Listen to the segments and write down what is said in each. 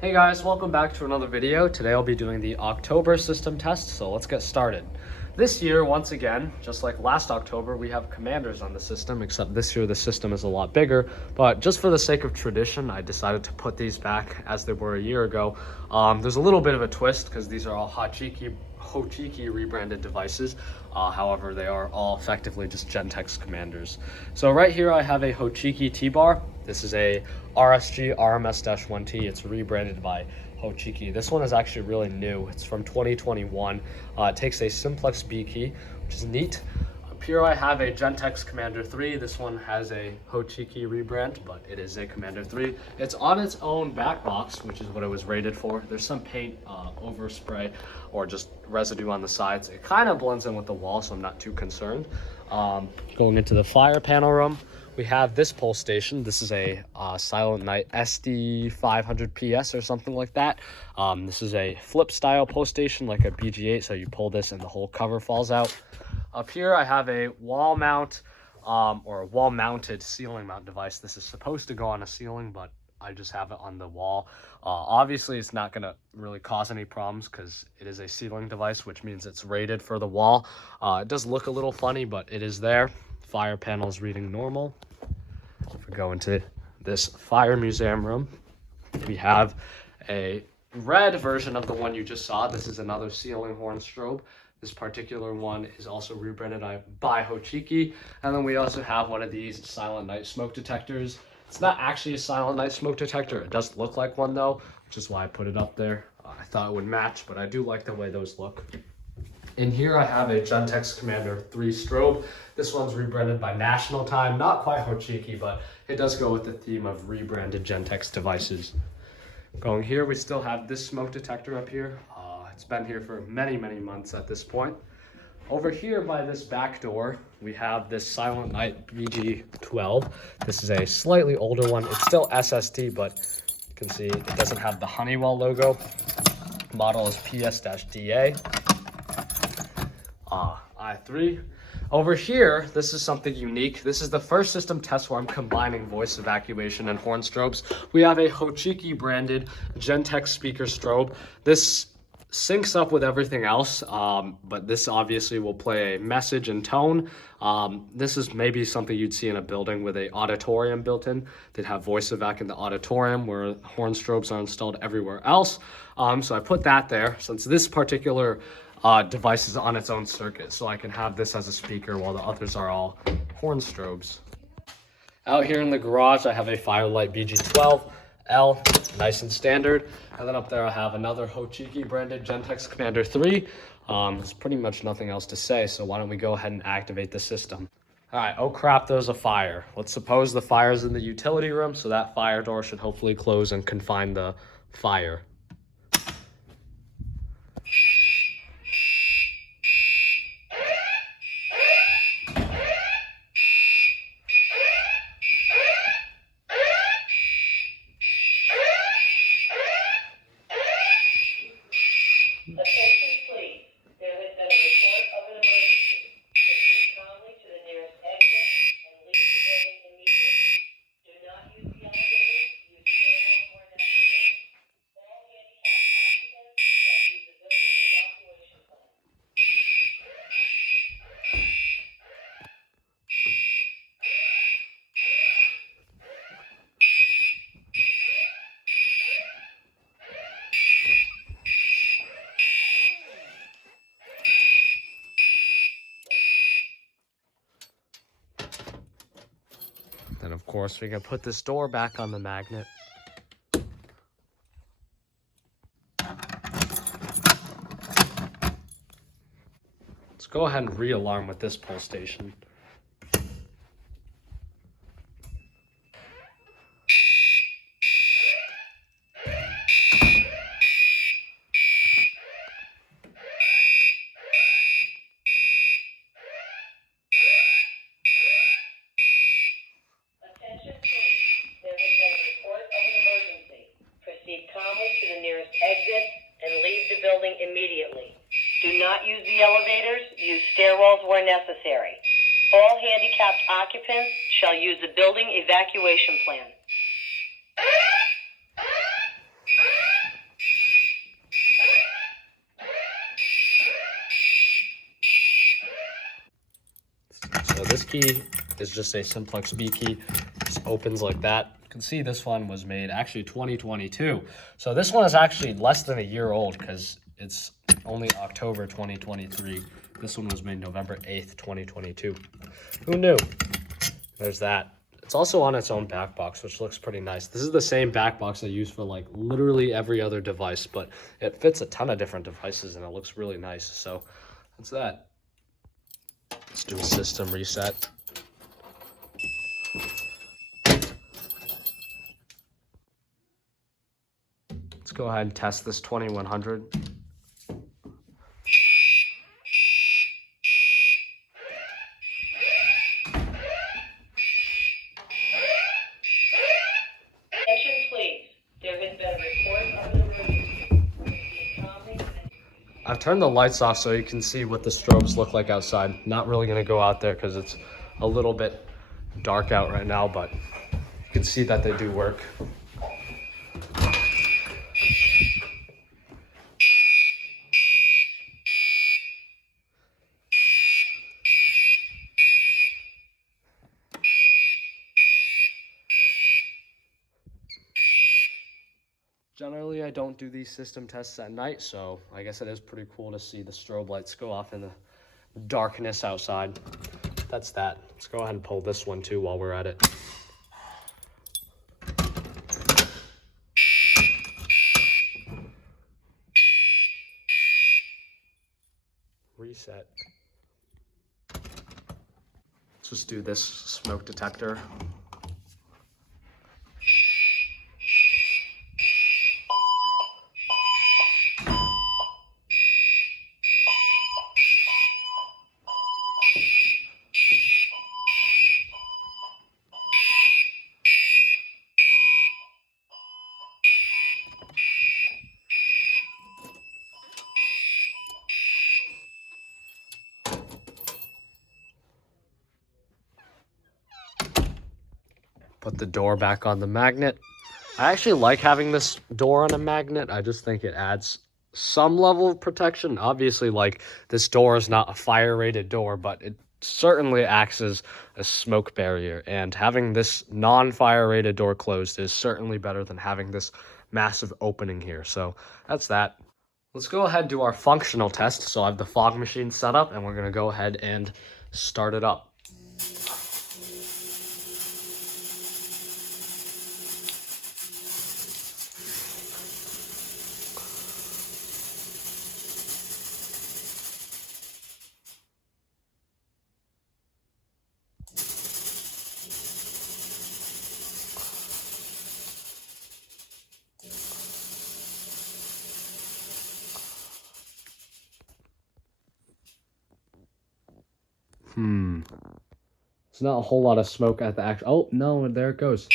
Hey guys, welcome back to another video. Today I'll be doing the October system test, so let's get started. This year, once again, just like last October, we have commanders on the system, except this year the system is a lot bigger. But just for the sake of tradition, I decided to put these back as they were a year ago. There's a little bit of a twist because these are all Hochiki rebranded devices. However, they are all effectively just Gentex commanders. So right here I have a Hochiki T-bar. This is a RSG RMS-1T. It's rebranded by Hochiki. This one is actually really new. It's from 2021. It takes a simplex B key, which is neat. Up here I have a Gentex Commander 3. This one has a Hochiki rebrand, but it is a Commander 3. It's on its own back box, which is what it was rated for. There's some paint overspray or just residue on the sides. It kind of blends in with the wall, so I'm not too concerned. Going into the fire panel room, we have this pole station. This is a Silent Night SD 500 PS or something like that. This is a flip style pole station like a BG8, so you pull this and the whole cover falls out. Up here I have a wall mount or a wall mounted ceiling mount device. This is supposed to go on a ceiling, but I just have it on the wall. Obviously it's not gonna really cause any problems because it is a ceiling device, which means it's rated for the wall. It does look a little funny, but it is there. Fire panel is reading normal. If we go into this fire museum room, we have a red version of the one you just saw. This is another ceiling horn strobe. This particular one is also rebranded by Hochiki. And then we also have one of these Silent Night smoke detectors. It's not actually a Silent Night smoke detector. It does look like one though, which is why I put it up there. I thought it would match, but I do like the way those look. In here I have a Gentex Commander 3 strobe. This one's rebranded by National Time. Not quite Hochiki, but it does go with the theme of rebranded Gentex devices. Going here, we still have this smoke detector up here. It's been here for many, many months at this point. Over here by this back door, we have this Silent Night BG12. This is a slightly older one. It's still SST, but you can see it doesn't have the Honeywell logo. Model is PS-DA. I3. Over here, this is something unique. This is the first system test where I'm combining voice evacuation and horn strobes. We have a Hochiki branded Gentex speaker strobe. This syncs up with everything else, but this obviously will play a message and tone. This is maybe something you'd see in a building with a auditorium built in. They'd have voice evac in the auditorium where horn strobes are installed everywhere else. So I put that there since this particular device is on its own circuit, so I can have this as a speaker while the others are all horn strobes. Out here in the garage, I have a Firelight BG12L, nice and standard. And then up there I have another Hochiki branded Gentex Commander 3. There's pretty much nothing else to say, so why don't we go ahead and activate the system. All right, oh crap, there's a fire. Let's suppose the fire's in the utility room, so that fire door should hopefully close and confine the fire. Attention please, there has been a report of an emergency. Proceed calmly to the nearest exit and leave the building immediately. Do not use the elevator, use stairwells where necessary. All handicapped occupants shall use the building evacuation plan. Then of course we can put this door back on the magnet. Let's go ahead and re-alarm with this pole station. Attention please, there has been a report of an emergency. Proceed calmly to the nearest exit and leave the building immediately. Do not use the elevators, use stairwells where necessary. All handicapped occupants shall use the building evacuation plan. So this key is just a simplex B key. Just opens like that. You can see this one was made actually 2022. So this one is actually less than a year old because it's only October 2023. This one was made November 8th, 2022. Who knew? There's that. It's also on its own back box, which looks pretty nice. This is the same back box I use for like literally every other device, but it fits a ton of different devices and it looks really nice. So that's that. Let's do a system reset. Let's go ahead and test this 2100. Attention, please. There has been a report of an emergency. Proceed calmly to the I've turned the lights off so you can see what the strobes look like outside. Not really gonna go out there because it's a little bit dark out right now, but you can see that they do work. Generally, I don't do these system tests at night, so I guess it is pretty cool to see the strobe lights go off in the darkness outside. That's that. Let's go ahead and pull this one too while we're at it. Reset. Let's just do this smoke detector. Put the door back on the magnet. I actually like having this door on a magnet. I just think it adds some level of protection. Obviously, like, this door is not a fire rated door, but it certainly acts as a smoke barrier. And having this non-fire rated door closed is certainly better than having this massive opening here. So that's that. Let's go ahead and do our functional test. So I have the fog machine set up and we're gonna go ahead and start it up. It's not a whole lot of smoke at the actual. Oh, no, there it goes.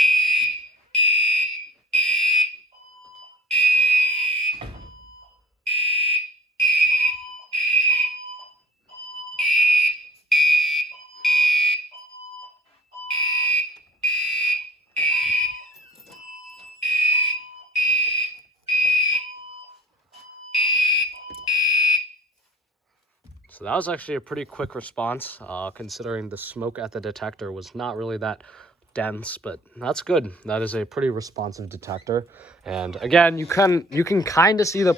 So that was actually a pretty quick response, considering the smoke at the detector was not really that dense, but that's good. That is a pretty responsive detector. And again, you can kind of see the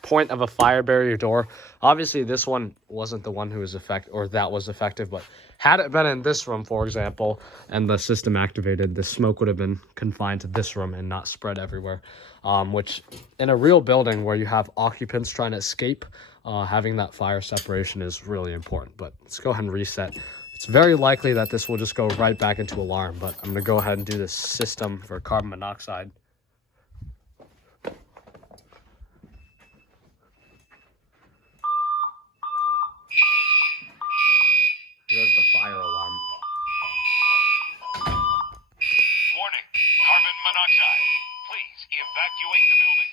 point of a fire barrier door. Obviously, this one wasn't the one who was effective, but had it been in this room, for example, and the system activated, the smoke would have been confined to this room and not spread everywhere. Which in a real building where you have occupants trying to escape, having that fire separation is really important. But let's go ahead and reset. It's very likely that this will just go right back into alarm, but I'm gonna go ahead and do this system for carbon monoxide. There's the fire alarm. Warning, carbon monoxide. Please evacuate the building.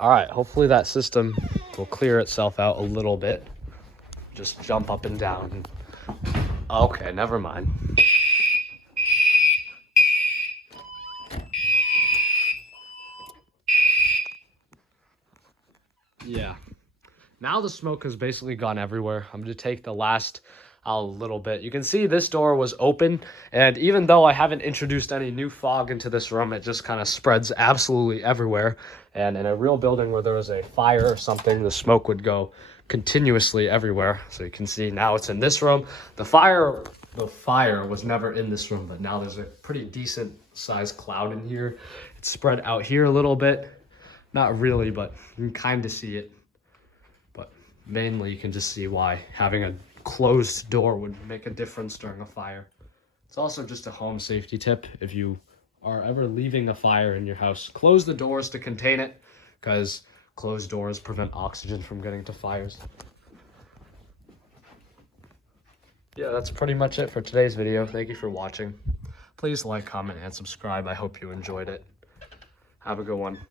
All right, hopefully that system will clear itself out a little bit. just jump up and down. Okay, never mind. Yeah. Now the smoke has basically gone everywhere. I'm going to take the last little bit. You can see this door was open, and even though I haven't introduced any new fog into this room, it just kind of spreads absolutely everywhere. And in a real building where there was a fire or something, the smoke would go continuously everywhere. So you can see now it's in this room. The fire was never in this room, but now there's a pretty decent sized cloud in here. It's spread out here a little bit. Not really, but you can kind of see it. But mainly you can just see why having a closed door would make a difference during a fire. It's also just a home safety tip. If you are ever leaving a fire in your house, close the doors to contain it, because closed doors prevent oxygen from getting to fires. Yeah, that's pretty much it for today's video. Thank you for watching. Please like, comment, and subscribe. I hope you enjoyed it. Have a good one.